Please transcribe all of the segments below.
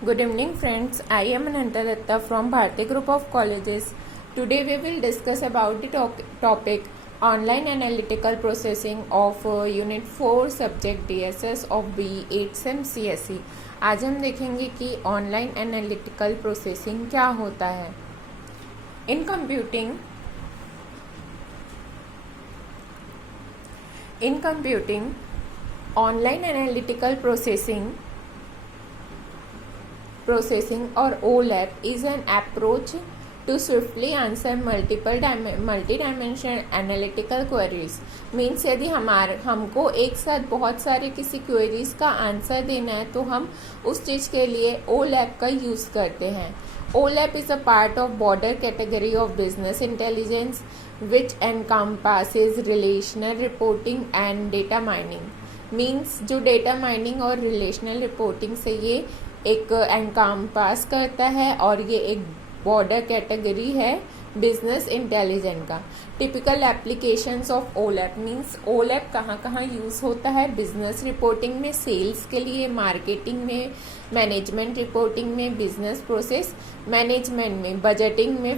Good evening, friends. I am Ananta Datta from Bharati Group of Colleges. Today we will discuss about the topic Online Analytical Processing of Unit 4 Subject DSS of BE 8 SEM CSE. आज हम देखेंगे कि online analytical processing क्या होता है. In computing online analytical processing or OLAP is an approach to swiftly answer multi-dimensional analytical queries. Means यदि हमको एक साथ बहुत सारे किसी क्वेरीज का आंसर देना है तो हम उस चीज़ के लिए OLAP का यूज़ करते हैं. OLAP is a part of broader category of business intelligence which encompasses relational reporting and data mining. Means जो डेटा माइनिंग और रिलेशनल रिपोर्टिंग से ये एक एनकम्पास करता है और ये एक बॉर्डर कैटेगरी है बिजनेस इंटेलिजेंस का. टिपिकल एप्लीकेशंस ऑफ ओलैप मीन्स ओलैप कहाँ यूज़ होता है. बिजनेस रिपोर्टिंग में, सेल्स के लिए, मार्केटिंग में, मैनेजमेंट रिपोर्टिंग में, बिजनेस प्रोसेस मैनेजमेंट में, बजटिंग में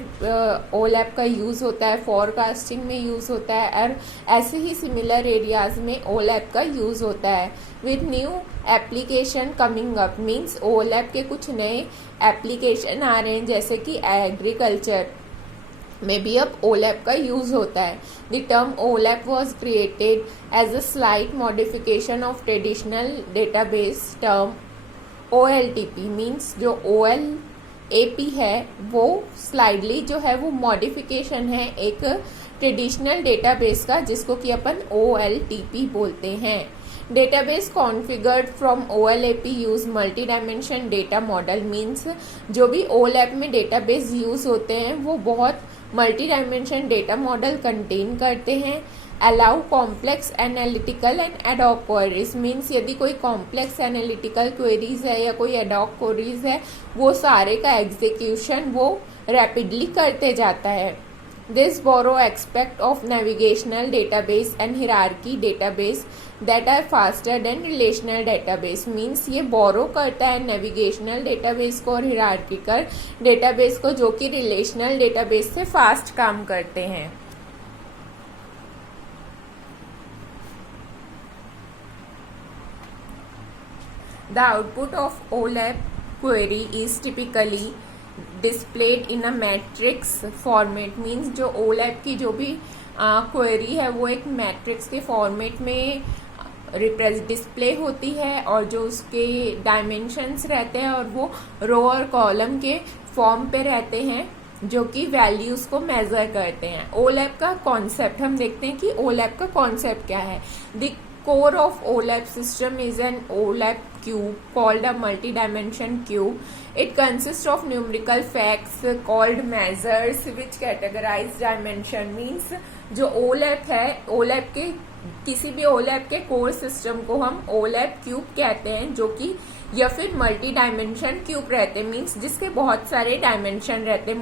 ओलैप का यूज़ होता है, फॉरकास्टिंग में यूज़ होता है और ऐसे ही सिमिलर एरियाज में ओलैप का यूज़ होता है. With new application coming up means OLAP के कुछ नए एप्लीकेशन आ रहे हैं जैसे कि एग्रीकल्चर में भी अब OLAP का यूज़ होता है. The term OLAP was created as a slight modification of traditional database term OLTP means जो OLAP है वो स्लाइडली जो है वो मॉडिफिकेशन है एक ट्रेडिशनल डेटाबेस का जिसको कि अपन OLTP बोलते हैं. Database configured from OLAP use multi dimension data model means जो भी OLAP में डेटाबेस यूज़ होते हैं वो बहुत multi dimension data model contain करते हैं. Allow complex analytical and ad hoc queries means यदि कोई कॉम्प्लेक्स एनालिटिकल क्वेरीज है या कोई एडॉक क्वेरीज है वो सारे का एग्जीक्यूशन वो रैपिडली करते जाता है. This borrow aspect of navigational database and hierarchy database that are faster than relational database means ये borrow करता है navigational database को और hierarchical database को जो कि relational database से fast काम करते हैं. The output of OLAP query is typically displayed in a matrix format means जो OLAP की जो भी क्वेरी है वो एक मैट्रिक्स के फॉर्मेट में डिस्प्ले होती है और जो उसके डायमेंशंस रहते हैं और वो रो और कॉलम के फॉर्म पे रहते हैं जो कि वैल्यूज़ को मेज़र करते हैं. OLAP का कॉन्सेप्ट हम देखते हैं कि OLAP का कॉन्सेप्ट क्या है. The core of OLAP system is an OLAP cube called a multi-dimension cube. It consists of numerical facts called measures which categorize dimension means जो OLAP है OLAP के किसी भी OLAP के कोर सिस्टम को हम OLAP क्यूब कहते हैं जो कि या फिर मल्टी डायमेंशन क्यूब रहते मीन्स जिसके बहुत सारे डायमेंशन रहते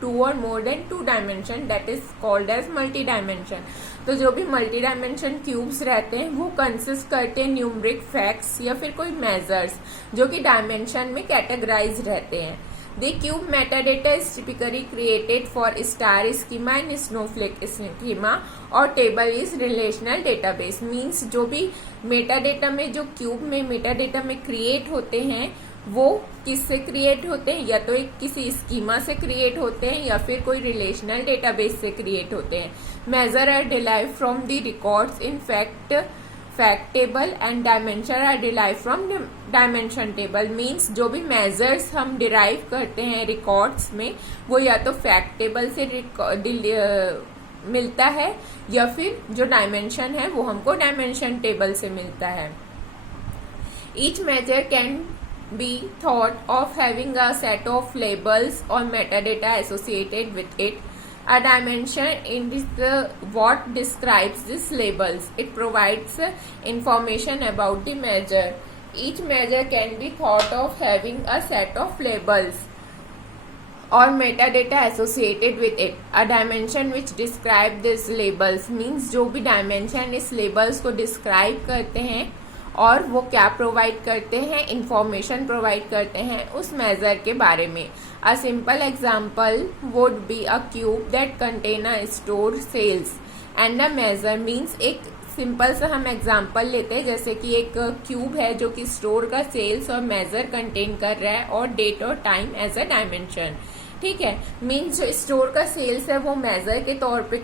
टू और more than 2 dimension that is called as multi dimension. तो जो भी मल्टी डायमेंशन क्यूब्स रहते हैं वो कंसिस्ट करते हैं न्यूमरिक फैक्ट्स या फिर कोई मेजर्स जो कि डायमेंशन में कैटेगराइज रहते हैं. The cube metadata is typically created for star schema and snowflake schema और table is relational database means जो भी metadata में जो cube में metadata में create होते हैं वो किससे क्रिएट होते हैं या तो एक किसी स्कीमा से क्रिएट होते हैं या फिर कोई रिलेशनल डेटाबेस से क्रिएट होते हैं. Measure are derive from the records in fact table and dimension are derive from dimension table means जो भी मेजर्स हम डिराइव करते हैं रिकॉर्ड्स में वो या तो फैक्ट टेबल से मिलता है या फिर जो डायमेंशन है वो हमको डायमेंशन टेबल से मिलता है. Each measure can be thought of having a set of labels or metadata associated with it. A dimension is what describes these labels. It provides information about the measure. Each measure can be thought of having a set of labels or metadata associated with it. A dimension which describe these labels means जो भी dimension इस labels को describe करते हैं और वो क्या provide करते हैं, इंफॉर्मेशन प्रोवाइड करते हैं उस मेजर के बारे में। A simple example would be a cube that contain a store sales and a measure. Means एक सिंपल सा हम एग्जाम्पल लेते हैं, जैसे कि एक क्यूब है जो कि स्टोर का सेल्स और मेजर कंटेन कर रहा है और डेट और टाइम एज अ डायमेंशन। ठीक है, मीन्स जो स्टोर का सेल्स है वो मेजर के तौर पे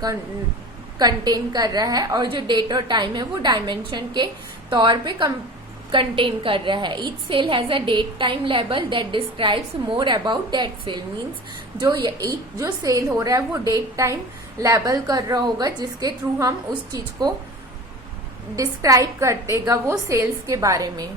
कंटेन कर रहा है और जो डेट और टाइम है वो डायमेंशन के तौर पे कंटेन कर रहा है। Each sale has a date time label that describes more about that sale. Means जो सेल हो रहा है वो डेट टाइम लेबल कर रहा होगा जिसके थ्रू हम उस चीज को डिस्क्राइब करतेगा वो सेल्स के बारे में।